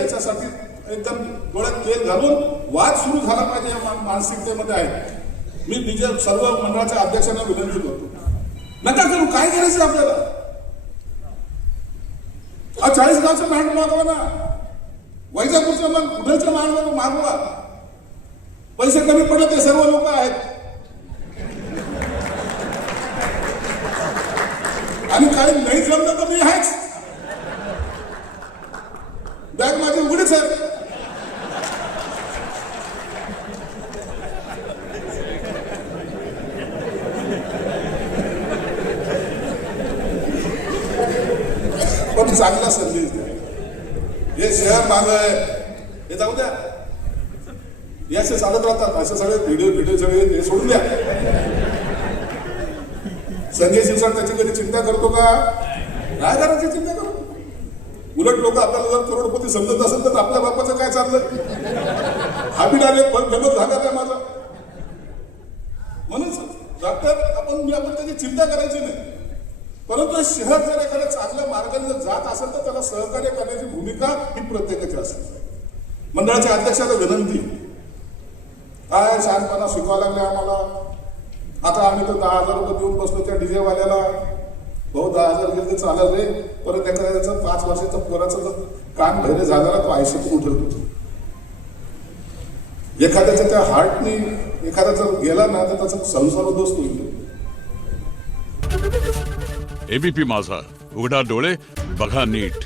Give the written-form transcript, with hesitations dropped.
याच्यासाठी एकदम डोळ्यात तेल घालून वाद सुरू झाला पाहिजे या मानसिकतेमध्ये आहे. मी सर्व मंडळाच्या अध्यक्षांना विनंती करतो, नका करू. काय करायचं आपल्याला? 40 गावचं मांड मागवा ना, वैजापूरचं मग कुठलचं मांड मागवा. पैसे कमी पडले ते सर्व लोक आहेत आणि काही नाही जमलं तर मी आहेच. बॅग माझी उघडीच आहे. पण चांगला संदेश द्या. हे शहर माझं आहे हे जाऊ द्या, हे असे चालत राहतात. असे सगळे व्हिडिओ सगळे हे सोडून द्या. संजय शिरसाट त्याची कधी चिंता करतो का? काय करायची चिंता करतो? उलट लोक आपल्याला जर करोडपती समजत असेल तर आपल्या बापाचं काय चाललंय? हाबी आले पण फेमस झाला काय माझा म्हणून आपण त्याची चिंता करायची नाही. परंतु शहर जर एखाद्या चांगल्या मार्गाने जर जात असेल तर त्याला सहकार्य करण्याची भूमिका ही प्रत्येकाची असेल. मंडळाच्या अध्यक्षाला विनंती, काय शहाणपणा शिकवायला लागले आम्हाला. आता आम्ही तर 10,000 रुपये देऊन बसलो त्या डीजे वाल्याला. भाऊ 10,000 गेले चालेल रे, परत एखाद्याचं 5 वर्षाचं पोराचं कान भैरे झालेला तो आयुष्यात उठवतो. एखाद्याच्या त्या हार्टनी एखाद्याचा गेला ना तर त्याचा संसार उद्ध्वस्त होईल. एबीपी माझा, उघडा डोळे बघा नीट.